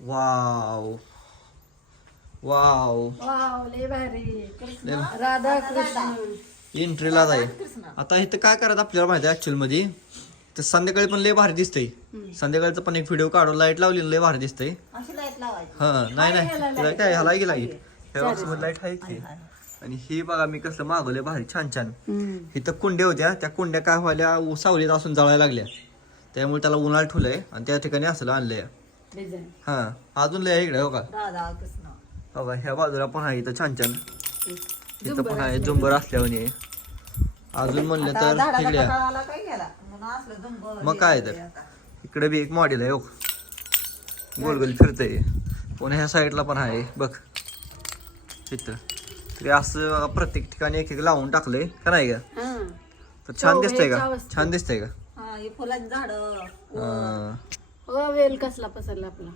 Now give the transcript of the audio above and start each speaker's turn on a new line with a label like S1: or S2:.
S1: Wow. Wow.
S2: Wow लय भारी.
S1: लय
S2: राधा कृष्ण.
S1: एंट्रीला जाईल आता इथं काय करायचं आपल्याला माहिती आहे ऍक्च्युअलमध्ये? तर संध्याकाळी पण लय भारी दिसतंय. संध्याकाळचं पण एक व्हिडिओ काढून लाइट लावली लय भारी दिसतंय.
S3: अशी लाइट लावायची.
S1: हा नाही नाही. तुला काय ह्याला गेला लाइट आहे की. आणि ही बघा मी कसलं मागवले भारी छान छान. इथं कुंड्या होत्या. त्या कुंड्या काय व्हायला उ- सावलीत असून जळायला लागल्या. त्यामुळे त्याला उन्हाळ्यात ठेवलंय आणि त्या ठिकाणी असलं आणलंय.
S2: डिझाईन
S1: हा अजून लय आहे इकडे हो का?
S3: कृष्ण.
S1: हो का? ह्या बाजूला पण आहे इथं छान छान. इथं पण आहे झुंबर असल्यावर अजून म्हणलं तर
S3: कटाळाला काय म्हणून असलं
S1: मग काय तर. इकडे बी एक मॉडेल आहे हो. गोल गोल फिरतंय. पुन्हा ह्या साईडला पण आहे बघ. तिथं तरी असं प्रत्येक ठिकाणी एक एक लावून टाकलंय का नाही का
S2: हा.
S1: तर छान दिसतंय का. छान दिसतंय का?
S3: हा फुलाची झाड.
S2: हो वेल कसला पसरला आपला.